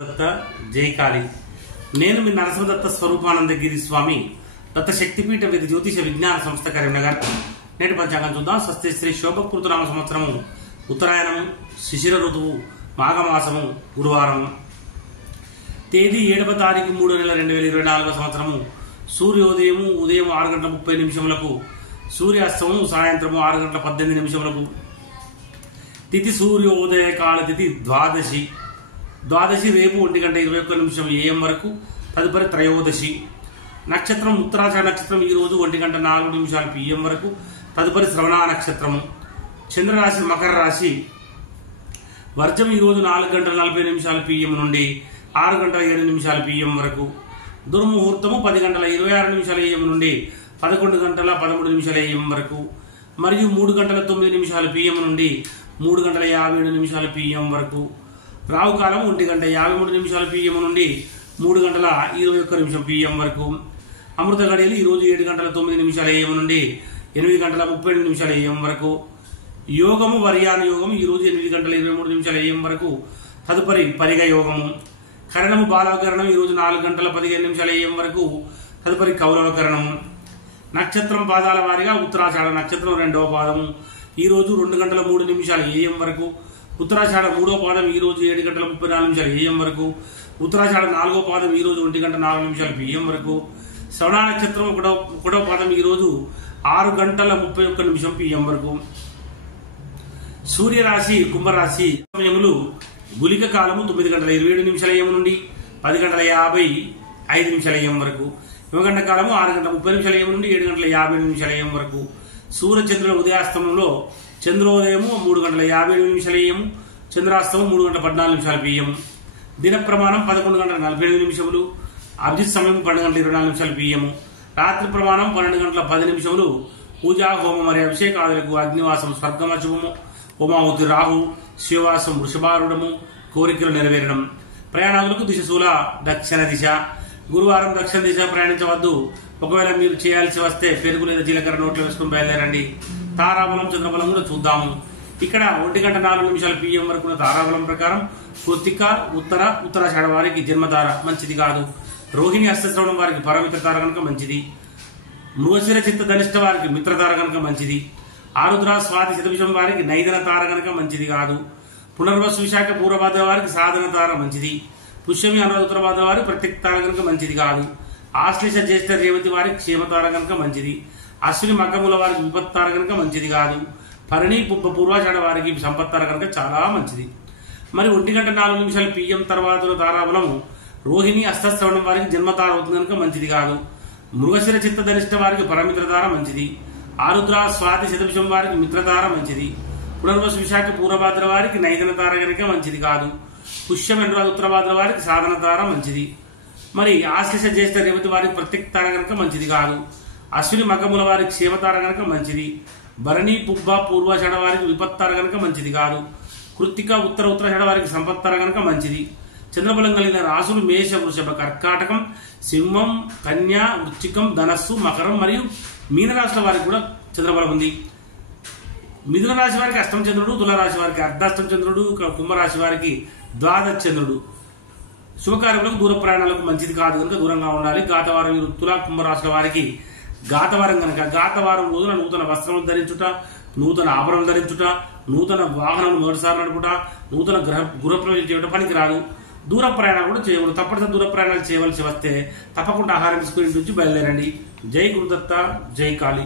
దత్త జై కాళీ. నేను మీ నరసింహదత్త స్వరూపానందగిరి స్వామి దత్త శక్తిపీఠ విధి జ్యోతిష విజ్ఞాన సంస్థ కరీంనగర్. నేటి పంచాంగం చూద్దాం. స్వస్తి శ్రీ శోభకృతనామ సంవత్సరము ఉత్తరాయణము శిశిర ఋతువు మాఘమాసము గురువారం. తేదీ 7వ తారీఖు 3వ నెల 2024 సంవత్సరము. సూర్యోదయము ఉదయం 6:30 సూర్యాస్తమము సాయంత్రము 6:18 తిథి సూర్యోదయ కాల తిథి ద్వాదశి రేపు 1:21 AM వరకు. తదుపరి త్రయోదశి. నక్షత్రం ఉత్తరాషాఢ నక్షత్రం ఈ రోజు 1:04 PM వరకు. తదుపరి శ్రవణ నక్షత్రము. చంద్రరాశి మకర రాశి. వర్జం ఈ రోజు 4:40 PM నుండి 6:07 PM వరకు. దుర్ముహూర్తము 10:26 AM నుండి 11:13 AM వరకు మరియు 3:09 PM నుండి 3:57 PM వరకు. రావుకాలం 1:53 PM నుండి 3:21 PM వరకు. అమృత గడియలు ఈ రోజు 7:09 AM నుండి 8:32 AM వరకు. యోగము వర్యాన యోగము ఈ రోజు 8:23 AM వరకు. తదుపరి పరిగ యోగము. కరణము బాలవకరణం ఈ రోజు 4:15 AM వరకు. తదుపరి కౌలవకరణము. నక్షత్రం పాదాల వారిగా ఉత్తరాషాఢ నక్షత్రం 2వ పాదము ఈ రోజు 2:03 AM వరకు. ఉత్తరాషాఢ 3వ పాదం ఈ రోజు 7:34 AM వరకు. ఉత్తరాషాఢ 4వ పాదం ఈ రోజు 1:04 PM వరకు. శ్రవణ నక్షత్రం 1వ పాదం ఈ రోజు 6:31 PM వరకు. సూర్యరాశి కుంభరాశి. సమయములు గులిక కాలము 9:27 AM నుండి 10:55 AM వరకు. యువగంట కాలము 6:30 AM నుండి 7:50 AM వరకు. సూర్యచంద్రుల ఉదయాస్తమంలో చంద్రోదయము 3:57 AM, చంద్రాస్తమం 3:14 PM. దిన ప్రమాణం 11:47. అభిజిత్ సమయం 12:24 PM. రాత్రి ప్రమాణం 12:10. పూజా హోమం మరియు అభిషేకాదులకు అగ్నివాసం స్వర్గమశుభము, హోమావతి రాహు, శివవాసం వృషభారుడము, కోరికలు నెరవేరడం. ప్రయాణాలకు దిశశూల దక్షిణ దిశ. గురువారం దక్షిణ దిశ ప్రయాణించవద్దు. ఒకవేళ మీరు చేయాల్సి వస్తే పెరుగు లేదా జీలకర్ర నోట్లో వేసుకుని బయలుదేరండి. తారాబలం చంద్రబలం కూడా చూద్దాము. ఇక్కడ 1:04 PM వరకు తారాబలం ప్రకారం కృత్తిక ఉత్తరాషాఢ వారికి జన్మతార మంచిది కాదు. రోహిణి హస్తశ్రవణం వారికి పరమిత్ర తార కనుక మంచిది. మృగశిర చిత్త ధనిష్ట వారికి మిత్రతార కనుక మంచిది. ఆరుద్ర స్వాతి శతభిషం వారికి నైదన తార కనుక మంచిది కాదు. పునర్వసు విశాఖ పూర్వభాద్ర వారికి సాధన తార మంచిది. పుష్యమి అనురాధ ఉత్తరభాద్ర వారికి ప్రత్యేక తార కనుక మంచిది కాదు. ఆశ్లేష జ్యేష్ఠ రేవతి వారికి క్షేమతార కనుక మంచిది. అశ్విని మకముల వారికి విపత్తార కనుక మంచిది కాదు. భరణి పుబ్బ పూర్వాషాఢ వారికి సంపత్తార కనుక చాలా మంచిది. మరి 1:04 PM తర్వాత తారాబలము రోహిణి హస్తశ్రవణం వారికి జన్మతార అవుతుంది కనుక మంచిది కాదు. మృగశిర చిత్త ధనిష్ట వారికి పరమిత్రతార మంచిది. ఆరుద్ర స్వాతి శతభిషం వారికి మిత్రతార మంచిది. పునర్వసు విశాఖ పూర్వభాద్ర వారికి నైదన తార కనుక మంచిది కాదు. పుష్యం అనురాధ ఉత్తరభాద్ర వారికి సాధన తార మంచిది. మరి ఆశ్లేష జ్యేష్ఠ రేవతి వారికి ప్రత్యేక తార కనుక మంచిది కాదు. అశ్విని మకముల వారికి క్షేమతార కనుక మంచిది. భరణి పుబ్బ పూర్వాషాఢ వారికి విపత్తార కనుక మంచిది కాదు. కృత్తిక ఉత్తరాషాఢ వారికి సంపత్తార కనుక మంచిది. చంద్రబలం కలిగిన రాసులు మేష వృషభ కర్కాటకం సింహం కన్య వృశ్చికం ధనస్సు మకరం మరియు మీనరాశుల వారికి కూడా చంద్రబలం ఉంది. మిథున రాశి వారికి అష్టమ చంద్రుడు, తులారాశి వారికి అర్ధాష్టమ చంద్రుడు, కుంభరాశి వారికి ద్వాదశ చంద్రుడు. శుభకార్యములకు దూర ప్రయాణాలకు మంచిది కాదు కనుక దూరంగా ఉండాలి. గాతవారం తులా కుంభరాశుల వారికి గాతవారం కనుక గాతవారం రోజున నూతన వస్త్రములు ధరించుట, నూతన ఆభరణం ధరించుట, నూతన వాహనం మొదటిసారి నడుపుట, నూతన గృహప్రవేశం చేయడం పనికి రాదు. దూర ప్రయాణాలు కూడా చేయకూడదు. తప్పనిసరి దూర ప్రయాణాలు చేయవలసి వస్తే తప్పకుండా ఆహారం తీసుకుని నుంచి బయలుదేరండి. జై గురుదత్త జై కాళీ.